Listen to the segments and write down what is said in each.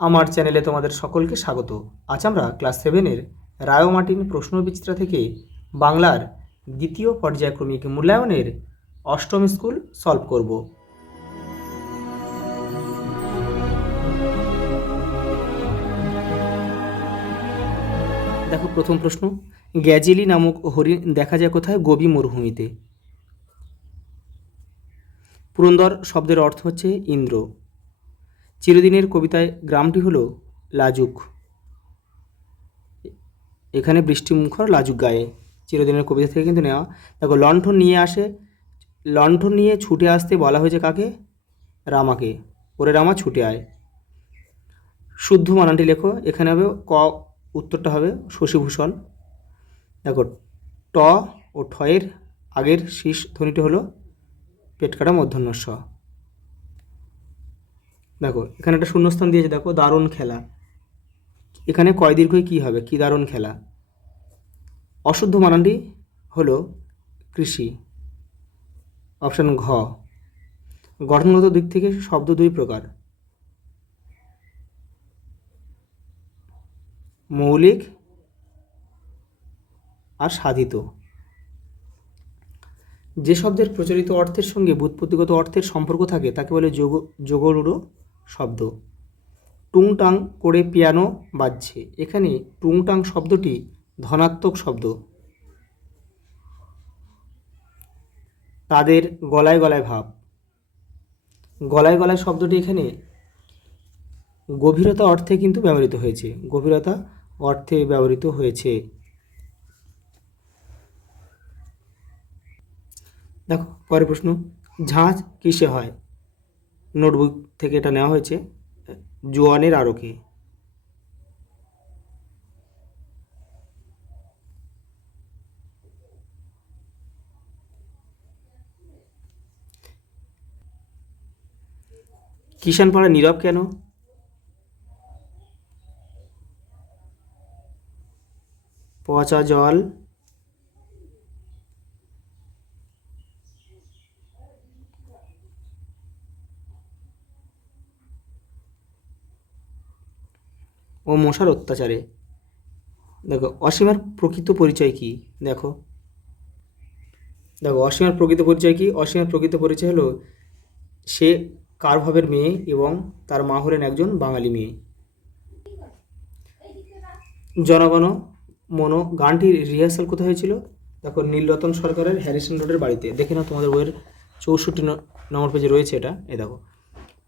আমার চ্যানেলে তোমাদের সকলকে স্বাগত। আজ আমরা ক্লাস 7-এর রায় মার্টিন প্রশ্নবিচিত্রা থেকে বাংলার দ্বিতীয় পর্যায়ক্রমিক মূল্যায়নের অষ্টম স্কুল সলভ করব। দেখো প্রথম প্রশ্ন, গ্যাজেলি নামক হরিণ দেখা যায় কোথায়? গোবি মরুভূমিতে। পুরন্দর শব্দের অর্থ হচ্ছে ইন্দ্র। চিরদিনের কবিতায় গ্রামটি হলো লাজুক। এখানে বৃষ্টিমুখর লাজুক গায়ে চিরদিনের কবিতা থেকে কিন্তু নেওয়া। দেখো লণ্ঠন নিয়ে আসে, লণ্ঠন নিয়ে ছুটে আসতে বলা হয়েছে কাকে? রামাকে। ওরে রামা ছুটে আয়। শুদ্ধ বানানটি লেখো। এখানে হবে ক, উত্তরটা হবে শশীভূষণ। দেখো ট ও ঠয়ের আগের শীষ ধ্বনিটি হলো পেটকাটা মূর্ধন্য ষ। দেখো এখানে একটা শূন্যস্থান দিয়েছে, দেখো দারুণ খেলা। এখানে কয় দীর্ঘই কী হবে? কি দারুণ খেলা। অশুদ্ধ বানানটি হলো কৃষি, অপশান ঘ। গঠনগত দিক থেকে শব্দ দুই প্রকার, মৌলিক আর সাধিত। যে শব্দের প্রচলিত অর্থের সঙ্গে ব্যুৎপত্তিগত অর্থের সম্পর্ক থাকে তাকে বলে যোগরূঢ় শব্দ। টুংটাং করে পিয়ানো বাজছে, এখানে টুংটাং শব্দটি ধনাত্মক শব্দ। তাদের গলায় গলায় ভাব, গলায় গলায় শব্দটি এখানে গভীরতা অর্থে কিন্তু ব্যবহৃত হয়েছে, গভীরতা অর্থে ব্যবহৃত হয়েছে। দেখো পরের প্রশ্ন, ঝাঁঝ কিসে হয়? নোটবুক থেকে এটা নেওয়া হয়েছে, জোয়ানের আরোকে। কিষান পাড়া নীরব কেন? পচা জল ও মশার অত্যাচারে। দেখো অসীমার প্রকৃত পরিচয় কি? দেখো দেখো অসীমার প্রকৃত পরিচয় কি? অসীমার প্রকৃত পরিচয় হলো সে কারভাবের মেয়ে এবং তার মা হলেন একজন বাঙালি মেয়ে। জনগণ মন গানটির রিহার্সাল কোথায় হয়েছিল? দেখো নীলরতন সরকারের হ্যারিসন রোডের বাড়িতে। দেখে নাও তোমাদের বইয়ের 64 নম্বর পেজে রয়েছে এটা। দেখো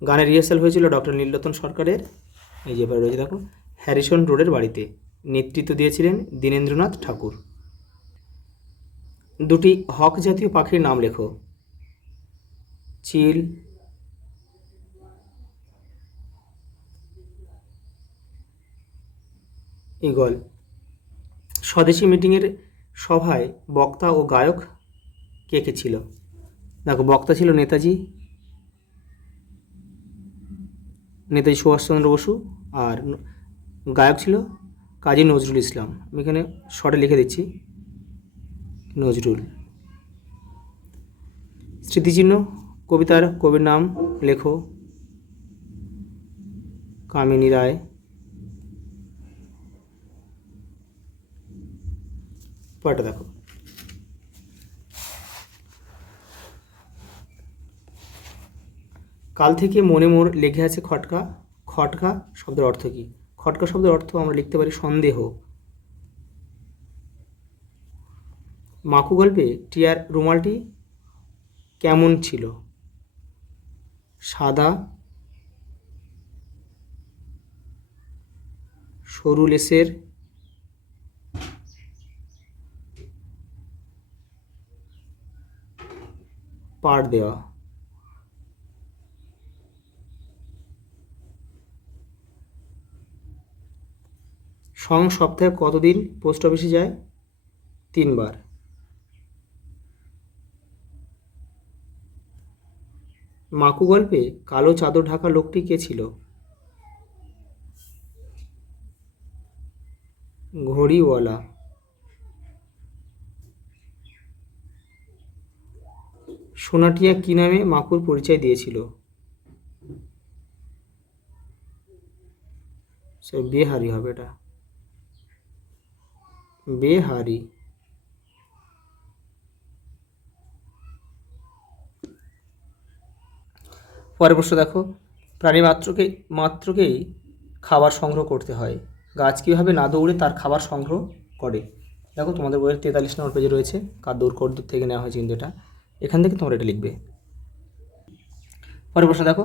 গানের রিহার্সাল হয়েছিল ডক্টর নীলরতন সরকারের, এই যে রয়েছে দেখো, হ্যারিসন রোডের বাড়িতে। নেতৃত্ব দিয়েছিলেন দীনেন্দ্রনাথ ঠাকুর। দুটি হক জাতীয় পাখির নাম লেখো। চিল, ঈগল। স্বদেশী মিটিংয়ের সভায় বক্তা ও গায়ক কে কে ছিল? দেখো বক্তা ছিল নেতাজি সুভাষচন্দ্র বসু, আর গায়ক ছিল কাজী নজরুল ইসলাম। আমি এখানে শর্টে লিখে দিচ্ছি নজরুল। স্মৃতিচিহ্ন কবিতার কবির নাম লেখো। কামিনী রায়। পরেরটা দেখো, কাল থেকে মনে মোর লেগে আছে খটকা। খটকা শব্দের অর্থ কী? খটকা শব্দের অর্থ আমরা লিখতে পারি সন্দেহ। মাকু গল্পে টিয়ার রুমালটি কেমন ছিল? সাদা, সরু লেসের, পাড় দেওয়া। সপ্তাহে কতদিন পোস্ট অফিসে যায়? 3 বার। মাকু গল্পে কালো চাদর ঢাকা লোকটি কে ছিল? ঘড়িওয়ালা। সোনাটিয়া কি নামে মাকুর পরিচয় দিয়েছিল? সে বেহারি হবে, এটা বেহারি। পরের প্রশ্ন দেখো, প্রাণী মাত্রকেই খাবার সংগ্রহ করতে হয়, গাছ কীভাবে না দৌড়ে তার খাবার সংগ্রহ করে? দেখো তোমাদের বইয়ের 43 নম্বর পেজে রয়েছে, কাদ্দুর কদ্দুর থেকে নেওয়া হয়েছে কিন্তু এটা, এখান থেকে তোমরা এটা লিখবে। পরের প্রশ্ন দেখো,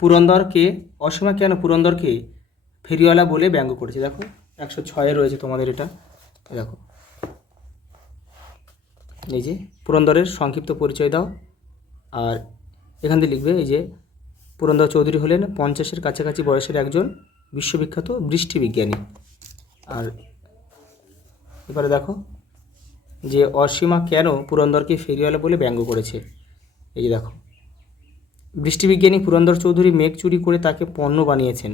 পুরন্দরকে অসীমা কেন পুরন্দরকে ফেরিওয়ালা বলে ব্যঙ্গ করেছে? দেখো 106 রয়েছে তোমাদের এটা, দেখো এই যে পুরন্দরের সংক্ষিপ্ত পরিচয় দাও, আর এখান থেকে লিখবে এই যে পুরন্দর চৌধুরী হলেন 50-এর কাছাকাছি বয়সের একজন বিশ্ববিখ্যাত বৃষ্টিবিজ্ঞানী। আর এবারে দেখো যে অসীমা কেন পুরন্দরকে ফেরিওয়ালা বলে ব্যঙ্গ করেছে, এই যে দেখো, বৃষ্টিবিজ্ঞানী পুরন্দর চৌধুরী মেঘ চুরি করে তাকে পণ্য বানিয়েছেন,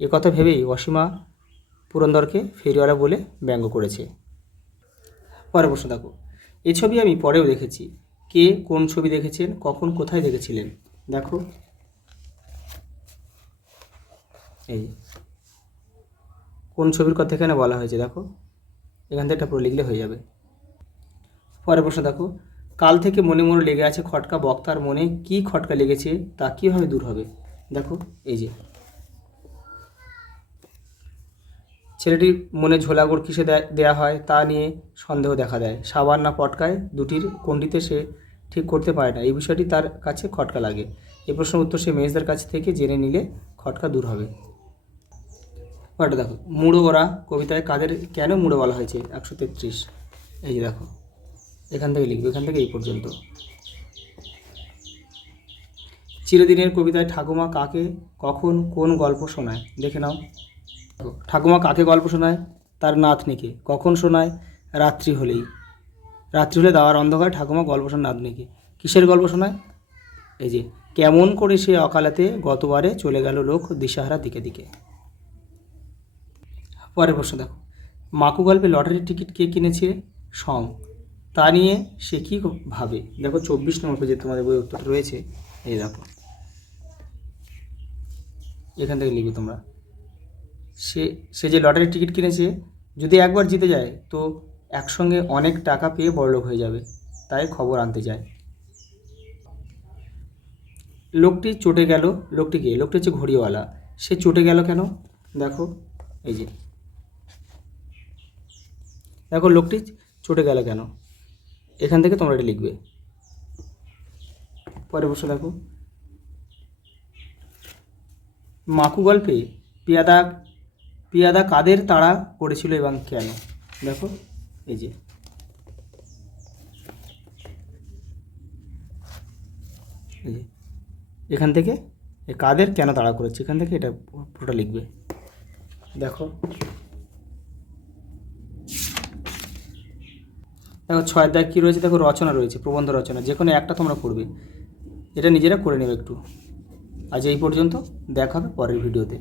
এ কথা ভেবেই অসীমা পুরন্দরকে ফেরিওয়ালা বলে ব্যঙ্গ করেছে। পরের প্রশ্ন দেখো, এই ছবি আমি পরেও দেখেছি, কে কোন ছবি দেখেছেন, কখন কোথায় দেখেছিলেন? দেখো এই কোন ছবির কথা এখানে বলা হয়েছে, দেখো এখান থেকে এটা পুরো লিখলে হয়ে যাবে। পরের প্রশ্ন দেখো, কাল থেকে মনে মনে লেগে আছে খটকা, বক্তার মনে কি খটকা লেগেছে তা কীভাবে দূর হবে? দেখো এই যে ছেলেটির মনে ঝোলাগড় কিসে দেয়া হয় তা নিয়ে সন্দেহ দেখা দেয়, সাবান না পটকায়, দুটির কোনটিতে সে ঠিক করতে পারে না, এই বিষয়টি তার কাছে খটকা লাগে। এই প্রশ্নের উত্তর সে মেজদের কাছ থেকে জেনে নিলে খটকা দূর হবে। ওটা দেখো, মুড়ো ওরা কবিতায় কাদের কেন মুড়ো বলা হয়েছে? 133, এই যে দেখো এখান থেকে লিখবে, এখান থেকে এই পর্যন্ত। চিরদিনের কবিতায় ঠাকুমা কাকে কখন কোন গল্প শোনায়? দেখে নাও। ঠাকুমা কাকে গল্প শোনায়? তার নাতনিকে। কখন শোনায়? রাত্রি হলেই। রাত্রি হলে দাওয়ার অন্ধকারে ঠাকুমা গল্প শোনায় নাতনিকে। কিসের গল্প শোনায়? এই যে কেমন করে সে অকালাতে গতবারে চলে গেল লোক দিশাহারা দিকে দিকে। পরের প্রশ্ন দেখো, মাকু গল্পে লটারির টিকিট কে কিনেছে? সং। তা নিয়ে সে কী ভাবে? দেখো 24 নম্বর পেজে তোমাদের বই উত্তরটা রয়েছে, এই দেখো এখান থেকে লিখবে তোমরা। সে যে লটারির টিকিট কিনেছে, যদি একবার জিতে যায় তো একসঙ্গে অনেক টাকা পেয়ে বড়লোক হয়ে যাবে, তাই খবর আনতে যায়। লোকটি চটে গেল, লোকটি হচ্ছে ঘড়িওয়ালা, সে চটে গেল কেন? দেখো এই যে দেখো লোকটি চটে গেল কেন, এখান থেকে তোমরা এটা লিখবে। পরের প্রশ্ন দেখো, মাকু গল্পে পিয়াদা কাদের তাড়া করেছিল এবং কেন? দেখো এই যে এখান থেকে কাদের কেন তাড়া করেছে, এখান থেকে এটা পুরোটা লিখবে। দেখো 6 দাগ কী রয়েছে? দেখো রচনা রয়েছে, প্রবন্ধ রচনা, যে কোনো একটা তোমরা পড়বে, এটা নিজেরা করে নেবে একটু। আজ এই পর্যন্ত, দেখা হবে পরের ভিডিওতে।